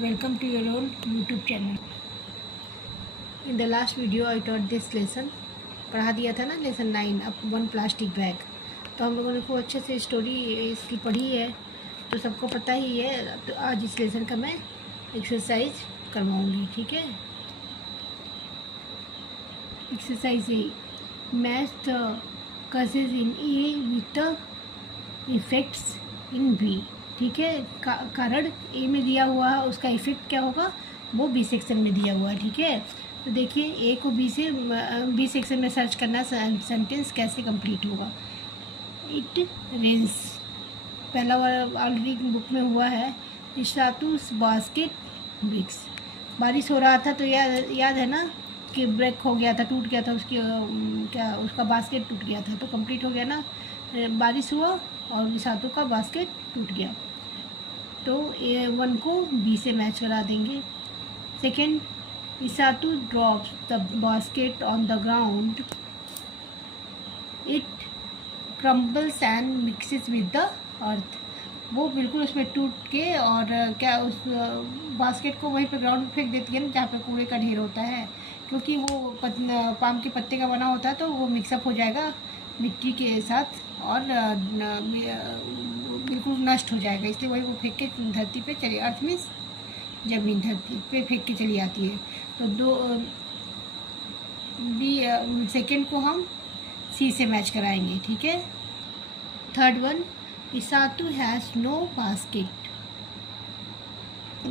Welcome to your own YouTube channel. In the last video I taught this lesson. पढ़ा दिया था ना lesson 9 अब 1 प्लास्टिक बैग। तो हम लोगों ने को अच्छे से स्टोरी इसकी पढ़ी है तो सबको पता ही है। तो आज इस लेसन का मैं एक्सरसाइज करवाऊँगी, ठीक है। Exercise A, match the causes in A with the effects in B, ठीक है। कारण ए में दिया हुआ है, उसका इफेक्ट क्या होगा वो बी सेक्शन में दिया हुआ है, ठीक है। तो देखिए ए को बी सेक्शन में सर्च करना, सेंटेंस कैसे कंप्लीट होगा। इट रेन्स, पहला ऑलरेडी बुक में हुआ है। इशातुस बास्केट ब्रिक्स, बारिश हो रहा था तो याद है ना कि ब्रेक हो गया था, टूट गया था उसकी उसका बास्केट टूट गया था। तो कंप्लीट हो गया ना, बारिश हुआ और इशातु का बास्केट टूट गया। तो A1 को बी से मैच करा देंगे। Second, Ishatu drops the basket on the ground, it crumbles and mixes with the earth, वो बिल्कुल उसमें टूट के और क्या उस बास्केट को वहीं पे ग्राउंड में फेंक देती है ना जहाँ पे कूड़े का ढेर होता है, क्योंकि वो पाम के पत्ते का बना होता है तो वो मिक्सअप हो जाएगा मिट्टी के साथ और बिल्कुल नष्ट हो जाएगा, इसलिए वही वो फेंक के धरती पे चली, अर्थ मीन्स जमीन, धरती पे फेंक के चली आती है। तो सेकेंड को हम सी से मैच कराएंगे, ठीक है। Third one, Ishatu has no basket,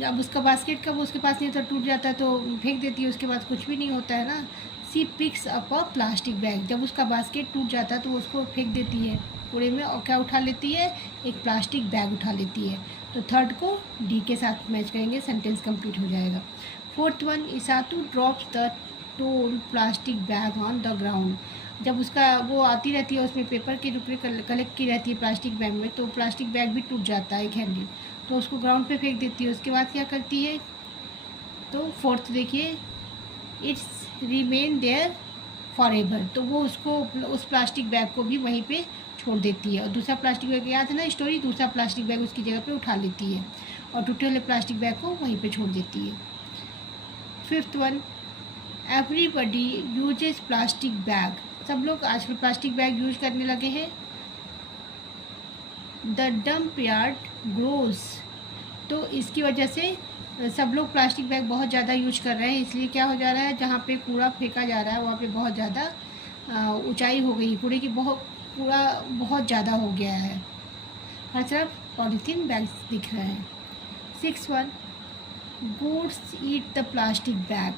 अब उसका बास्केट का वो उसके पास नहीं होता, टूट जाता है तो फेंक देती है, उसके बाद कुछ भी नहीं होता है ना। She picks up a plastic bag, जब उसका बास्केट टूट जाता है तो उसको फेंक देती है कूड़े में और क्या उठा लेती है, एक प्लास्टिक बैग उठा लेती है। तो थर्ड को डी के साथ मैच करेंगे, सेंटेंस कंप्लीट हो जाएगा। Fourth one, Ishatu drops the torn plastic bag on the ground, जब उसका वो आती रहती है उसमें पेपर के रुपये कलेक्ट की रहती है प्लास्टिक बैग में, तो प्लास्टिक बैग भी टूट जाता है एक हैंडल, तो उसको ग्राउंड पे फेंक देती है। उसके बाद क्या करती है, तो फोर्थ देखिए, it's remain there forever, तो वो उसको उस प्लास्टिक बैग को भी वहीं पे छोड़ देती है और दूसरा प्लास्टिक बैग, याद है ना स्टोरी, दूसरा प्लास्टिक बैग उसकी जगह पे उठा लेती है और टूटे हुए प्लास्टिक बैग को वहीं पे छोड़ देती है। Fifth one, everybody uses plastic bag, सब लोग आजकल प्लास्टिक बैग यूज करने लगे हैं। द डंप यार्ड ग्रोज, तो इसकी वजह से सब लोग प्लास्टिक बैग बहुत ज़्यादा यूज कर रहे हैं, इसलिए क्या हो जा रहा है, जहाँ पे कूड़ा फेंका जा रहा है वहाँ पे बहुत ज़्यादा ऊंचाई हो गई, कूड़े की कूड़ा बहुत ज़्यादा हो गया है, हर तरफ पॉलीथीन बैग्स दिख रहे हैं। 6 goats eat the plastic bag,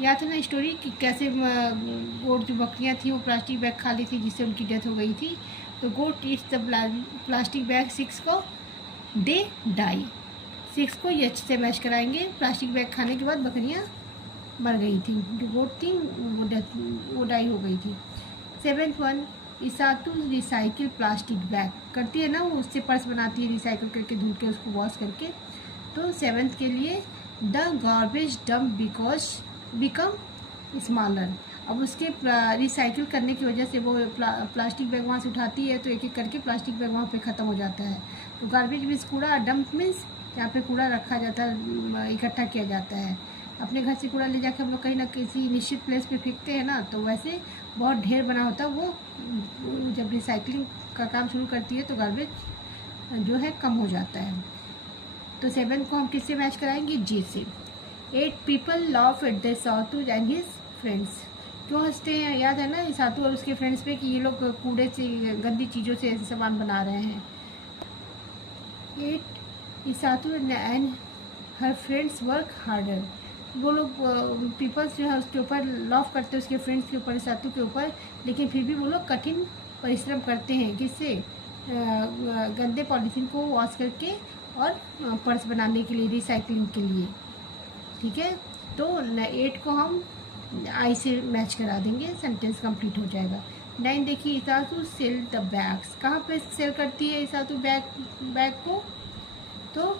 याद है ना स्टोरी कि कैसे गोट जो बकरियाँ थी वो प्लास्टिक बैग खा ली थी जिससे उनकी डेथ हो गई थी। तो गोट ईट्स द प्लास्टिक बैग, 6 को दे डाई, 6 को एच से मैच कराएंगे। प्लास्टिक बैग खाने के बाद बकरियाँ मर गई थी, जो गोट थी वो डाई हो गई थी। 7th one, Ishatu recycle plastic bag, करती है ना वो, उससे पर्स बनाती है रिसाइकिल करके, धुल के उसको वॉश करके। तो 7th के लिए, the garbage dump become smaller, अब उसके रिसाइकिल करने की वजह से वो प्लास्टिक बैग वहाँ से उठाती है तो एक एक करके प्लास्टिक बैग वहाँ पे ख़त्म हो जाता है। तो गार्बेज मीन्स कूड़ा, डंप मीन्स जहाँ पे कूड़ा रखा जाता है, इकट्ठा किया जाता है। अपने घर से कूड़ा ले जाके हम लोग कहीं ना किसी निश्चित प्लेस पे फेंकते हैं ना, तो वैसे बहुत ढेर बना होता है, वो जब रिसाइकलिंग का काम शुरू करती है तो गार्बेज जो है कम हो जाता है। तो 7 को हम किससे मैच कराएंगे, जी से। 8 people laugh at the Ishatu and his friends, क्यों हंसते हैं, याद है ना इशातु और उसके फ्रेंड्स पे कि ये लोग कूड़े से, गंदी चीज़ों से सामान बना रहे हैं। 8 Ishatu and her friends work harder, वो लोग पीपल्स जो है उसके ऊपर लॉफ करते हैं, उसके फ्रेंड्स के ऊपर, इशातु के ऊपर, लेकिन फिर भी वो लोग कठिन परिश्रम करते हैं, किससे, गंदे पॉलीथीन को वॉश करके और पर्स बनाने के लिए, रिसाइकलिंग के लिए, ठीक है। तो 8 को हम आई से मैच करा देंगे, सेंटेंस कंप्लीट हो जाएगा। 9 देखिए, इशातु सेल द बैग्स, कहाँ पे सेल करती है इशातु बैग को, तो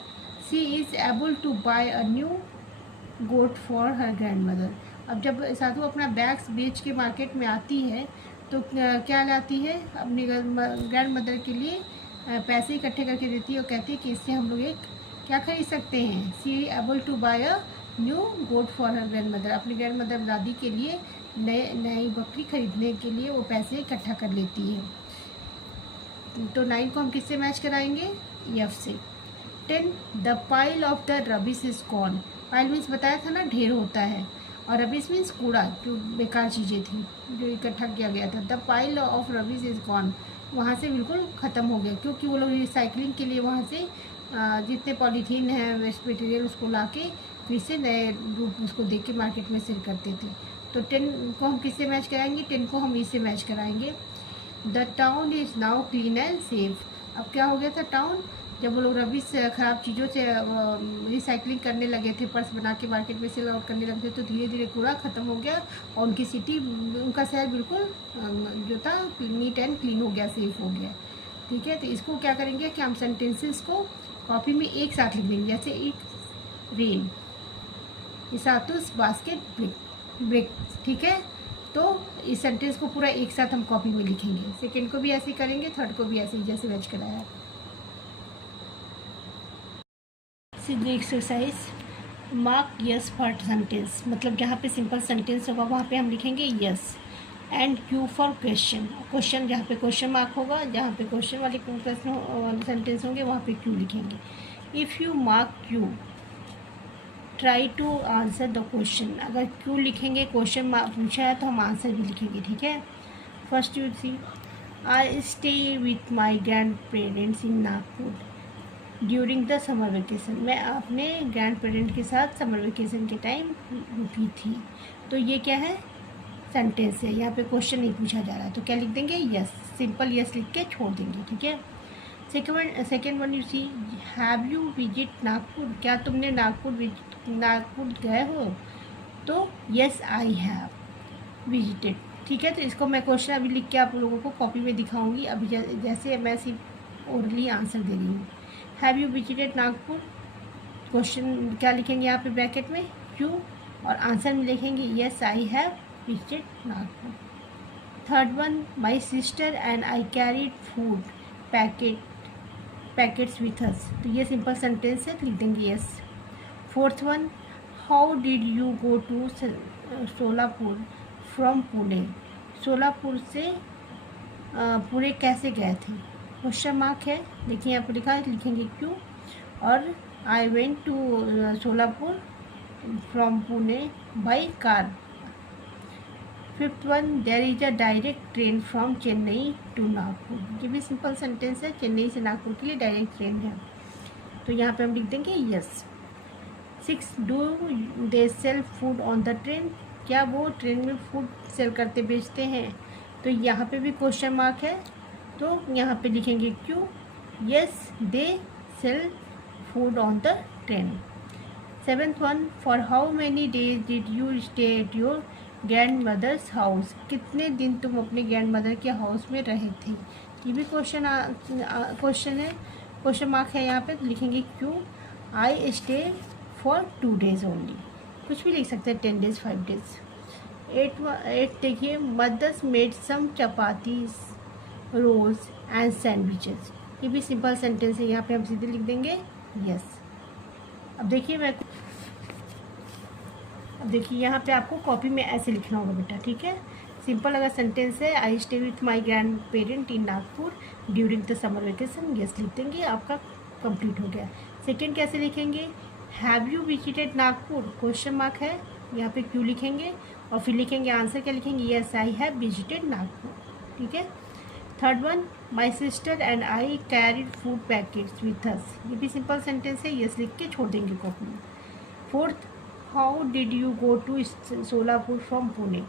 she is able to buy a new goat for her grandmother, अब जब इशातु अपना बैग्स बेच के मार्केट में आती है तो क्या लाती है, अपनी ग्रैंड मदर के लिए पैसे इकट्ठे करके देती है और कहती है कि इससे हम लोग एक क्या खरीद सकते हैं, she able to buy a new goat for her grandmother, अपनी ग्रैंड मदर दादी के लिए नई बकरी खरीदने के लिए वो पैसे इकट्ठा कर लेती है। तो 9 को हम किससे मैच कराएंगे, एफ से। 10 the pile of the rubbish is gone, pile means बताया था ना ढेर होता है, और रबिश मीन्स कूड़ा, जो बेकार चीज़ें थी जो इकट्ठा किया गया था। The pile of rubbish is gone, वहाँ से बिल्कुल ख़त्म हो गया, क्योंकि वो लोग रिसाइकलिंग के लिए वहाँ से जितने पॉलीथीन है वेस्ट मटेरियल उसको ला के फिर से नए रूप उसको दे के मार्केट में सेल करते थे। तो 10 को हम किससे मैच कराएंगे, 10 को हम इससे मैच कराएंगे। The town is now clean and safe, अब क्या हो गया था टाउन, जब वो लोग रबिश ख़राब चीज़ों से रिसाइकलिंग करने लगे थे, पर्स बना के मार्केट में सेल आउट करने लगे थे, तो धीरे धीरे कूड़ा ख़त्म हो गया और उनकी सिटी, उनका शहर बिल्कुल जो था नीट एंड क्लीन हो गया, सेफ हो गया। ठीक है, तो इसको क्या करेंगे कि हम सेंटेंसेस को कॉपी में एक साथ लिख देंगे, जैसे इट रेन, इसातुस बास्केट ब्रिक। ठीक है, तो इस सेंटेंस को पूरा एक साथ हम कॉपी में लिखेंगे। सेकेंड को भी ऐसे ही करेंगे, थर्ड को भी ऐसे ही जैसे मैच कराया। सीधी exercise, mark yes for sentence, मतलब जहाँ पे सिंपल सेंटेंस होगा वहाँ पे हम लिखेंगे yes, and Q for question, question जहाँ पे क्वेश्चन मार्क होगा, जहाँ पे क्वेश्चन वाले प्रश्न सेंटेंस होंगे वहाँ पे क्यू लिखेंगे। If you mark Q try to answer the question, अगर क्यू लिखेंगे क्वेश्चन पूछा है तो हम आंसर भी लिखेंगे। ठीक है, first you see, I stay with my grandparents in Nagpur during the summer vacation, मैं अपने ग्रैंड पेरेंट के साथ समर वेकेशन के टाइम रुकी थी। तो ये क्या है, सेंटेंस है, यहाँ पे क्वेश्चन नहीं पूछा जा रहा है, तो क्या लिख देंगे, यस, सिंपल यस लिख के छोड़ देंगे। ठीक है, second one you see, have you visit Nagpur, क्या तुमने नागपुर गए हो, तो यस आई हैव विजिटेड। ठीक है, तो इसको मैं क्वेश्चन अभी लिख के आप लोगों को कॉपी में दिखाऊंगी, अभी जैसे मैं सिर्फ ओरली आंसर दे रही हूँ। Have you visited Nagpur, question क्या लिखेंगे यहाँ पे ब्रैकेट में, क्यू, और आंसर में लिखेंगे yes I have visited Nagpur. Third one, my sister and I carried food packets with us, तो ये सिंपल सेंटेंस है, लिख देंगे yes. Fourth one, how did you go to Solapur from Pune, Solapur से पुणे कैसे गए थे, क्वेश्चन मार्क है, देखिए यहाँ पर लिखा है, लिखेंगे क्यू, और I went to Solapur from Pune by car. Fifth one, there is a direct train from Chennai to Nagpur, ये भी सिंपल सेंटेंस है, चेन्नई से नागपुर के लिए डायरेक्ट ट्रेन है, तो यहाँ पे हम लिख देंगे yes. 6, do they sell food on the train, क्या वो ट्रेन में फूड सेल करते बेचते हैं, तो यहाँ पे भी क्वेश्चन मार्क है, तो यहाँ पे लिखेंगे Q, yes they sell food on the train. 7th one, for how many days did you stay at your grandmother's house, कितने दिन तुम अपने ग्रैंड मदर के हाउस में रहे थे, ये भी क्वेश्चन है, क्वेश्चन मार्क है यहाँ पे, तो लिखेंगे Q, I stay for 2 days only, कुछ भी लिख सकते हैं, 10 days 5 days। 8 देखिए, mothers made some chapatis rolls and sandwiches, ये भी सिंपल सेंटेंस है, यहाँ पे हम सीधे लिख देंगे यस। अब देखिए यहाँ पे आपको कॉपी में ऐसे लिखना होगा बेटा। ठीक है, सिंपल अगर सेंटेंस है, आई stay with my grand parent in Nagpur during the summer vacation, yes लिख देंगे, आपका कंप्लीट हो गया। सेकेंड कैसे लिखेंगे, have you visited Nagpur, question mark है, यहाँ पे क्यू लिखेंगे और फिर लिखेंगे आंसर, क्या लिखेंगे, yes I have visited Nagpur. ठीक है, third one, my sister and I carried food packets with अस, ये भी सिंपल सेंटेंस है, यस लिख के छोड़ देंगे कॉपी में। Fourth, how did you go to Solapur from Pune,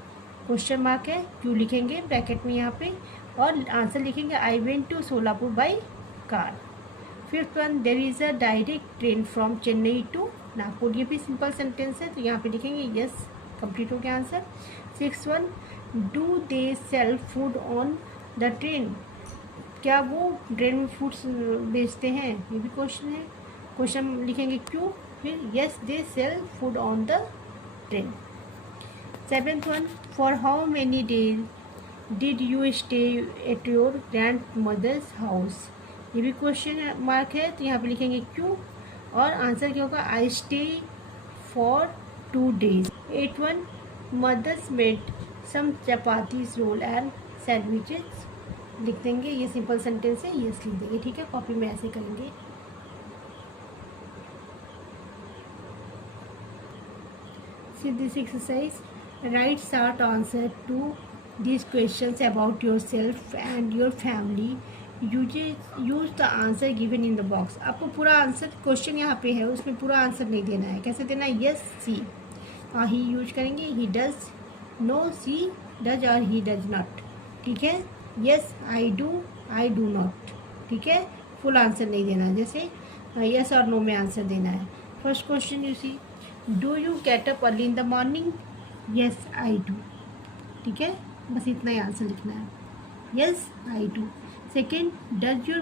question mark है, क्यू लिखेंगे ब्रैकेट में यहाँ पे और आंसर लिखेंगे, I went to Solapur by car. Fifth one, there is a direct train from Chennai to Nagpur, ये भी सिंपल सेंटेंस है, तो यहाँ पे लिखेंगे यस, कंप्लीट हो गया answer. Six one, do they sell food on the train, क्या वो ट्रेन में फूड्स बेचते हैं, ये भी क्वेश्चन है, क्वेश्चन लिखेंगे क्यू, फिर yes they sell food on the train. Seventh one, for how many days did you stay at your grandmother's house, ये भी क्वेश्चन मार्क है, तो यहाँ पे लिखेंगे क्यू, और आंसर क्या होगा, I stay for 2 days। 8 1 mothers made some chapatis roll and sandwiches. लिख देंगे, ये सिंपल सेंटेंस है, यस लिख देंगे, ठीक है। कॉपी में ऐसे करेंगे। See this exercise, write short answer to these questions about yourself and your family। use the answer given in the box। आपको पूरा आंसर, क्वेश्चन यहाँ पे है उसमें पूरा आंसर नहीं देना है। कैसे देना है, यस सी, ही यूज करेंगे, he does, no she does और ही डज नॉट, ठीक है। यस आई डू नॉट, ठीक है। फुल आंसर नहीं देना है, जैसे यस और नो में आंसर देना है। First question you see, do you get up early in the morning, yes I do, ठीक है। बस इतना ही आंसर लिखना है, yes I do. Second, does your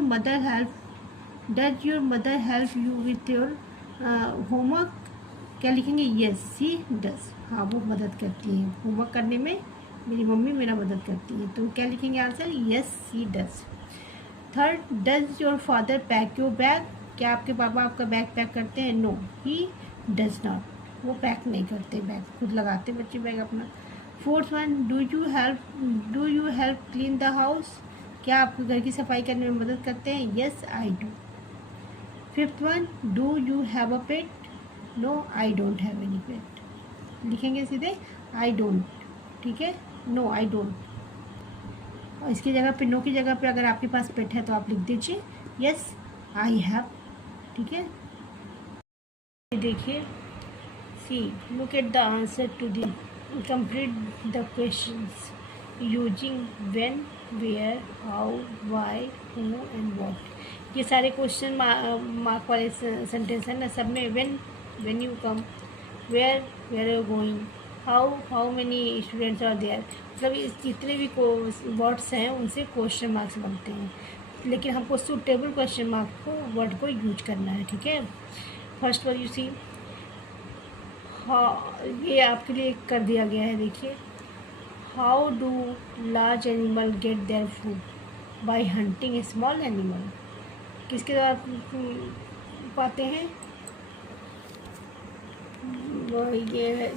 mother help you with your homework, क्या लिखेंगे, यस सी डज, हाँ वो मदद करती है होमवर्क करने में, मेरी मम्मी मेरा मदद करती है, तो क्या लिखेंगे answer, yes she does. Third, does your father pack your bag, क्या आपके पापा आपका बैग पैक करते हैं, नो ही डज नॉट, वो पैक नहीं करते बैग, खुद लगाते बच्चे बैग अपना। Fourth one, do you help clean the house, क्या आपके घर की सफाई करने में मदद करते हैं, yes I do. Fifth one, do you have a pet, no I don't have any pet, लिखेंगे सीधे आई डोंट, ठीक है, नो आई डोंट। और इसकी जगह पे, नो की जगह पे अगर आपके पास पेट है तो आप लिख दीजिए यस आई हैव, ठीक है। देखिए, see look at the answer to the complete the questions using when, where, how, why, who and what। ये सारे क्वेश्चन मार्क वाले सेंटेंस है ना, सब में when you come, where you going, how many students are there, मतलब इस जितने भी वर्ड्स हैं उनसे क्वेश्चन मार्क्स बनते हैं, लेकिन हमको सूटेबल क्वेश्चन मार्क को वर्ड को यूज करना है, ठीक है। फर्स्ट वन यू सी, हाँ ये आपके लिए कर दिया गया है, देखिए, how do large animal gate their food, bye hunting A small animal, किसके द्वारा पाते हैं, ये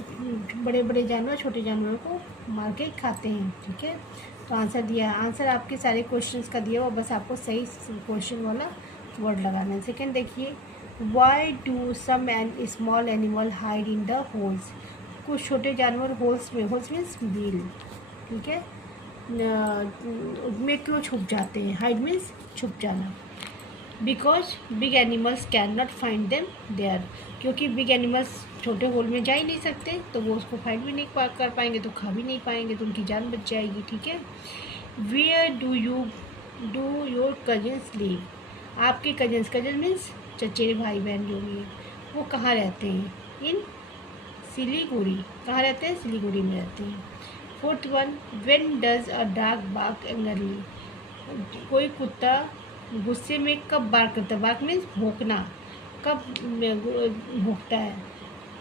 बड़े बड़े जानवर छोटे जानवरों को मार के खाते हैं, ठीक है। तो आंसर दिया है, आंसर आपके सारे क्वेश्चंस का दिया हुआ, बस आपको सही क्वेश्चन वाला वर्ड लगाना है। सेकेंड देखिए, why do some small animal hide in the holes, कुछ छोटे जानवर होल्स मीन्स बिल, ठीक है, में क्यों छुप जाते हैं, हाइड मीन्स छुप जाना। Because big animals can not find them there, क्योंकि बिग एनिमल्स छोटे होल में जा ही नहीं सकते, तो वो उसको फाइंड भी नहीं कर पाएंगे, तो खा भी नहीं पाएंगे, तो उनकी जान बच जाएगी, ठीक है। Where do your cousins live, आपके कजिन मीन्स चचेरे भाई बहन जो भी है, वो कहाँ रहते हैं, इन सिलीगुड़ी, कहाँ रहते हैं, सिलीगुड़ी में रहते हैं। Fourth one, when does a dog bark angrily, कोई कुत्ता गुस्से में कब बार्क करता है, बार्क मीन्स भौंकना, कब भौंकता है,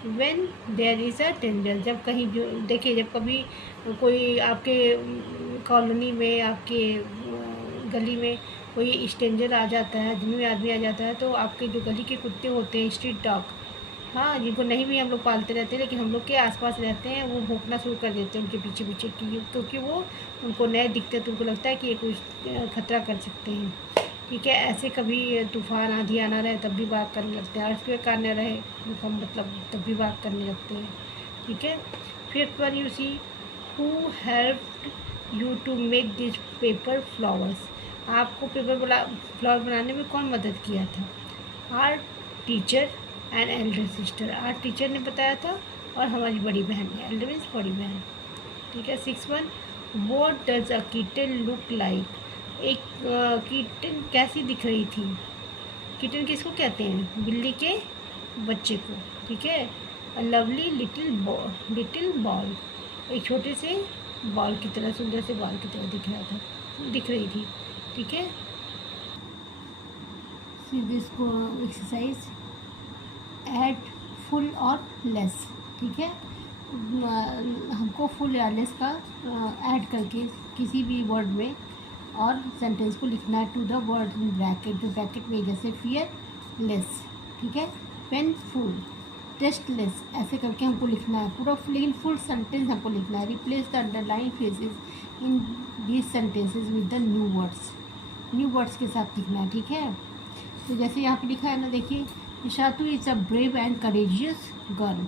when there is a danger, जब कहीं जो देखिए, जब कभी कोई आपके कॉलोनी में, आपके गली में कोई स्ट्रेंजर आ जाता है, आदमी आ जाता है, तो आपके जो गली के कुत्ते होते हैं, स्ट्रीट डॉग, हाँ जिनको नहीं भी हम लोग पालते रहते हैं, लेकिन हम लोग के आसपास रहते हैं, वो भौंकना शुरू कर देते हैं उनके पीछे पीछे, क्योंकि वो उनको नए दिखते हैं, तो उनको लगता है कि ये कुछ खतरा कर सकते हैं, ठीक है। ऐसे कभी तूफान आंधी आना रहे तब भी बात करने लगते हैं, अर्थक्वेक आने रहे मतलब तब भी बात करने लगते हैं, ठीक है। Fifth one you see, who helped you to make this paper flowers, आपको फ्लावर बनाने में कौन मदद किया था, our teacher and elder sister, our teacher ने बताया था और हमारी बड़ी बहन ने, एल्डर मीन्स बड़ी बहन, ठीक है। 6 what does a kitten look like, एक किटन कैसी दिख रही थी, किटन किसको कहते हैं, बिल्ली के बच्चे को, ठीक है। अ लवली लिटिल बॉल, एक छोटे से बॉल की तरह, सुंदर से बॉल की तरह दिख रही थी, ठीक है। दिस एक्सरसाइज, ऐड फुल और लेस, ठीक है, हमको फुल या लेस का ऐड करके किसी भी वर्ड में और सेंटेंस को लिखना है to the word in bracket, जो ब्रैकेट में, जैसे फियर लेस, ठीक है। पेनफुल, टेस्टलेस, ऐसे करके हमको लिखना है पूरा, लेकिन फुल सेंटेंस हमको लिखना है। Replace the underline phrases in these sentences with the new words, new words के साथ लिखना है, ठीक है। तो जैसे यहाँ पे लिखा है ना, देखिए, Ishatu is a brave and courageous girl.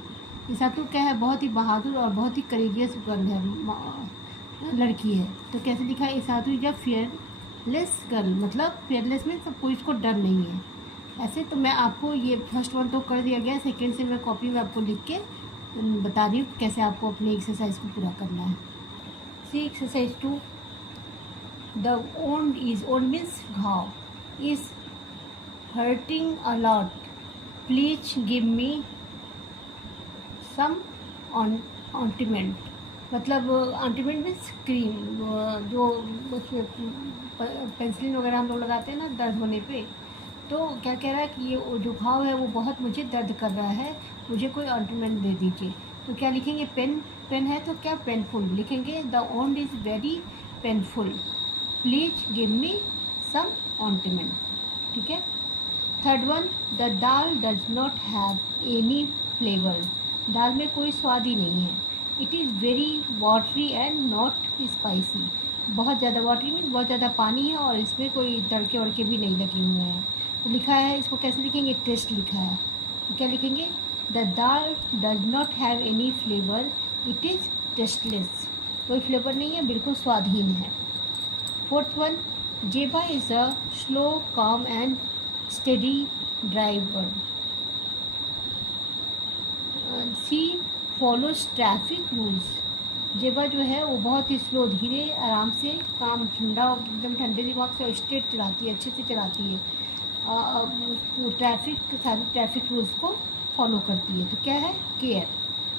Ishatu क्या है, बहुत ही बहादुर और बहुत ही करेजियस गर्ल है, लड़की है। तो कैसे लिखा है, इशातु इज़ अ फियरलेस गर्ल, मतलब फियरलेस में सब कोई इसको डर नहीं है ऐसे। तो मैं आपको ये फर्स्ट वन तो कर दिया गया, सेकेंड से मैं कॉपी में आपको लिख के बता रही हूँ कैसे आपको अपनी एक्सरसाइज को पूरा करना है। See exercise 2, the wound is, wound means घाव, is hurting a lot, please give me some ointment, मतलब ऑन्टिमेंट मीन्स क्रीम, जो उसमें पेंसिलिन वगैरह हम लोग लगाते हैं ना दर्द होने पे। तो क्या कह रहा है कि ये जो घाव है वो बहुत मुझे दर्द कर रहा है, मुझे कोई ऑइंटमेंट दे दीजिए। तो क्या लिखेंगे, पेन, पेन है तो क्या पेनफुल लिखेंगे, the wound is very painful, please give me some ointment, ठीक है। Third one, the dal does not have any flavour, दाल में कोई स्वाद ही नहीं है। It is very watery and not spicy, बहुत ज़्यादा वाटरी मीन्स बहुत ज़्यादा पानी है और इसमें कोई तड़के वड़के भी नहीं लगे हुए हैं। तो लिखा है, इसको कैसे लिखेंगे, टेस्ट लिखा है, तो क्या लिखेंगे, the dal does not have any flavour, it is tasteless, कोई फ्लेवर नहीं है, बिल्कुल स्वादहीन है। Fourth one, Zeba is a slow calm and steady driver, she follows traffic rules, Zeba जो है वो बहुत ही स्लो, धीरे आराम से काम, ठंडा एकदम ठंडे दिमाग से स्ट्रेट चलाती है, अच्छे से चलाती है, ट्रैफिक, सारे ट्रैफिक रूल्स को फॉलो करती है। तो क्या है, केयर,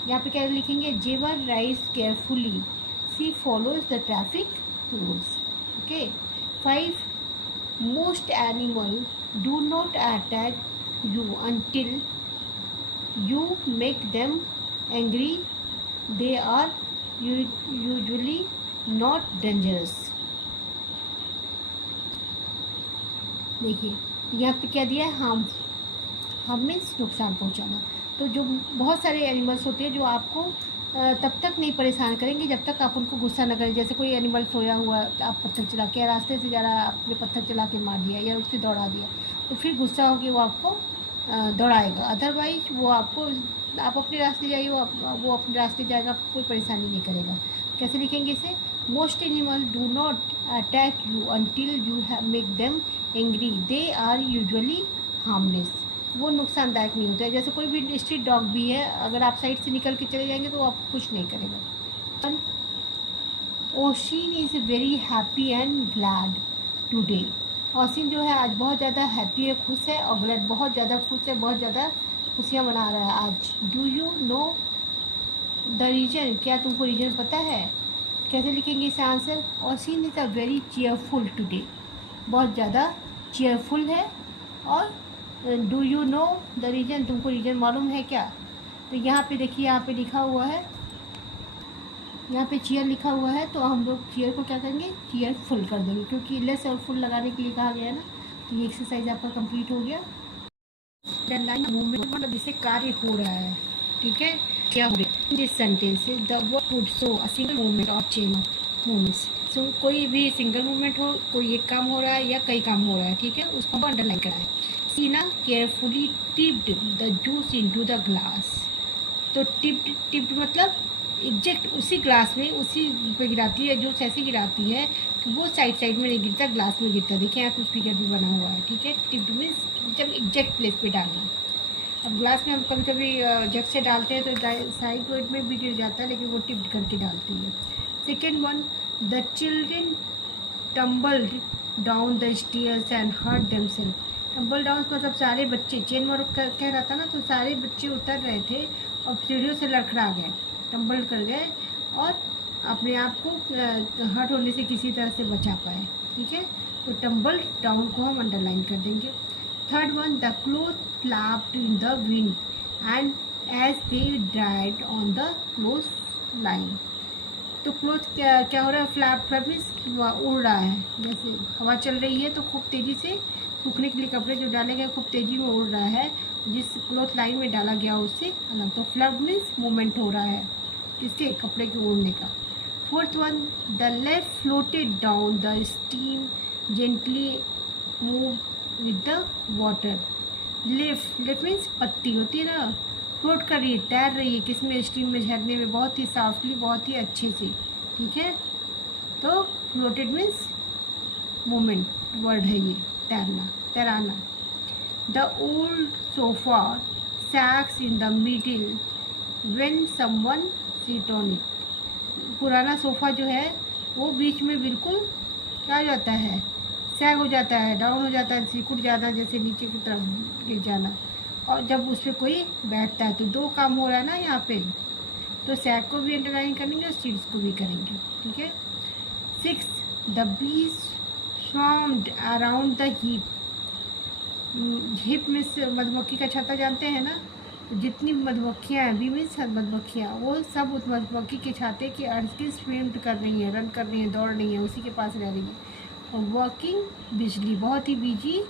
यहाँ पे क्या लिखेंगे, Zeba rides carefully, she follows the traffic rules, okay. 5, most animal do not attack you until you make them angry, they are usually not dangerous. देखिए यहाँ पे क्या दिया है, हम मीन्स नुकसान पहुँचाना। तो जो बहुत सारे एनिमल्स होते हैं जो आपको तब तक नहीं परेशान करेंगे जब तक आप उनको गुस्सा न करें। जैसे कोई एनिमल सोया हुआ, आप पत्थर चला के, रास्ते से जा रहा है, आपने पत्थर चला के मार दिया या उससे दौड़ा दिया, तो फिर गुस्सा होकर वो आपको दौड़ाएगा। अदरवाइज वो आपको, आप अपने रास्ते जाइए, वो अपने रास्ते जाएगा, आपको कोई परेशानी नहीं करेगा। कैसे लिखेंगे इसे, most animal do not attack you until you make them angry, they are usually harmless, वो नुकसानदायक नहीं होता है। जैसे कोई भी स्ट्रीट डॉग भी है, अगर आप साइड से निकल के चले जाएंगे तो वो आपको कुछ नहीं करेगा। Ocean is very happy and glad today, ocean जो है आज बहुत ज़्यादा हैप्पी है, खुश है, और ग्लैड बहुत ज़्यादा खुश है, बहुत ज़्यादा खुशियाँ मना रहा है आज। Do you know the reason, क्या तुमको रीजन पता है। कैसे लिखेंगे इसे answer, Oshin is a very cheerful today, बहुत ज़्यादा चीयरफुल है। और do you know the reason, तुमको रीजन मालूम है क्या। तो यहाँ पे देखिए, यहाँ पे लिखा हुआ है, यहाँ पे चीयर लिखा हुआ है, तो हम लोग चीयर को क्या करेंगे, चीयरफुल कर देंगे, क्योंकि लेस और फुल लगाने के लिए कहा गया है ना। तो ये एक्सरसाइज आपका कंप्लीट हो गया। अंडरलाइन मूवमेंट मतलब जिससे कार्य हो रहा है, ठीक है, क्या हो रहा है। This sentence the word would show a single movement और चेन ऑफ मूवमेंट्स, सो कोई भी सिंगल मूवमेंट हो, कोई एक काम हो रहा है या कई काम हो रहा है, ठीक है, उसको अंडरलाइन कराएं। सीना carefully tipped the juice into the glass, तो टिप्ड मतलब एग्जैक्ट उसी ग्लास में, उसी पे गिराती है, जूस ऐसे गिराती है कि वो साइड में नहीं गिरता, ग्लास में गिरता। देखिए यहाँ कुछ फिगर भी बना हुआ है, ठीक है। टिप्ड मीन्स जब एग्जैक्ट प्लेस पे डालना। अब ग्लास में हम कभी कभी जग से डालते हैं तो साइड में भी गिर जाता है, लेकिन वो टिप्ड करके डालती है। Second one, the children tumbled down the stairs and hurt themself, tumble down मतलब सारे बच्चे, चेन मोर कह रहा था ना, तो सारे बच्चे उतर रहे थे और सीढ़ियों से लड़खड़ा गए, टम्बल कर गए और अपने आप को हर्ट होने से किसी तरह से बचा पाए, ठीक है। तो टम्बल डाउन को हम अंडरलाइन कर देंगे। Third one, the cloth flapped in the wind and as they dried on the cloth line, तो क्लोथ क्या हो रहा है, फ्लैप मीन्स उड़ रहा है, जैसे हवा चल रही है तो खूब तेज़ी से सूखने के लिए कपड़े जो डाले गए खूब तेज़ी में उड़ रहा है, जिस क्लॉथ लाइन में डाला गया उससे अलग। तो फ्लड मीन्स मूवमेंट हो रहा है किसके, कपड़े के उड़ने का। Fourth one, the left floated down the steam gently move with the water. Lift means पत्ती होती है ना, फ्लोट कर रही है, तैर रही है किसमें, स्टीम में, झरने में, बहुत ही सॉफ्टली, बहुत ही अच्छे से। ठीक है, तो फ्लोटेड मीन्स मूवमेंट वर्ड है ये, तैरना, तैराना। The old sofa sags in the middle when someone sit on it. पुराना सोफ़ा जो है वो बीच में बिल्कुल क्या हो जाता है, सैग हो जाता है, डाउन हो जाता है, सिकुड़ जाना, जैसे नीचे की तरफ गिर जाना। और जब उस पर कोई बैठता है तो दो काम हो रहा है ना यहाँ पे, तो सैग को भी अंडरलाइन करेंगे और सीट्स को भी करेंगे। ठीक है। 6, the bees स्वार्म्ड around the heap. Heap में से मधुमक्खी का छत्ता जानते हैं ना, तो जितनी मधुमक्खियाँ हैं, बी मीन्स मधुमक्खियाँ, वो सब उस मधुमक्खी के छाते के अर्थ की स्विम्ड कर रही हैं, रन कर रही हैं, दौड़ रही हैं, उसी के पास रह रही हैं। और वर्किंग बिजली, बहुत ही बिजी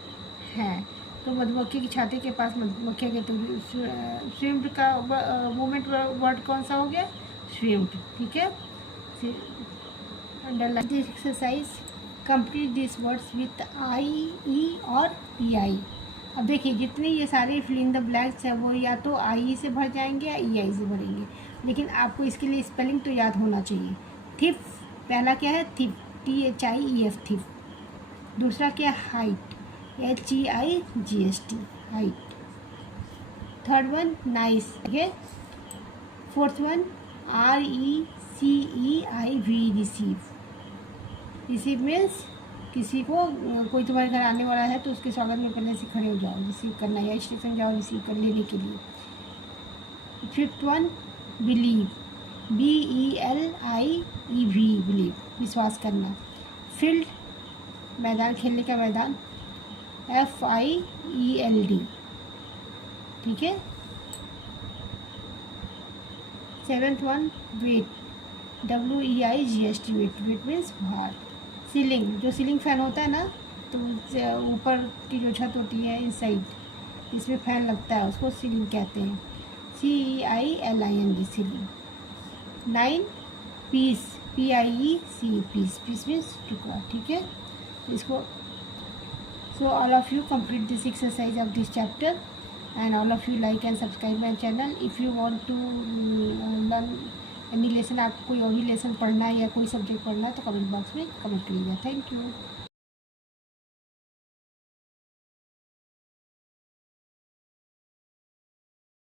है। तो मधुमक्खी के छाते के पास मधुमक्खियाँ के, तो स्विम्ड का मूवमेंट वर्ड कौन सा हो गया, स्विम्ड। ठीक है। Underline this exercise, complete this words with I, E और पी आई। अब देखिए जितने ये सारे फिल इन द ब्लैंक्स हैं वो या तो आई से भर जाएंगे या ई आई से भरेंगे, लेकिन आपको इसके लिए स्पेलिंग तो याद होना चाहिए। थिफ, पहला क्या है, थिफ, THIEF, थिफ। दूसरा क्या है, height, HEIGHT, height. Third one, nice. ठीक है। Fourth one, RECEIV, receive. Receive means किसी को, कोई तुम्हारे घर आने वाला है तो उसके स्वागत में पहले से खड़े हो जाओ, रिसीव करना, या स्टेशन जाओ रिसीव कर लेने के लिए। Fifth one, believe, BELIEV, believe, विश्वास करना। फील्ड, मैदान, खेलने का मैदान, FIELD। ठीक है। Seventh one, weight, WEIGHT, weight, weight means भार। सीलिंग, जो सीलिंग फैन होता है ना, तो ऊपर की जो छत होती है इनसाइड, इसमें फैन लगता है, उसको सीलिंग कहते हैं, CEILING, ceiling. 9, piece, PIEC, piece, piece means टुकड़ा। ठीक है। इसको, so all of you complete this exercise of this chapter, and all of you like and subscribe my channel. If you want to learn any lesson, आपको कोई और भी lesson पढ़ना है या कोई सब्जेक्ट पढ़ना है तो कमेंट बॉक्स में कमेंट करिएगा। Thank you.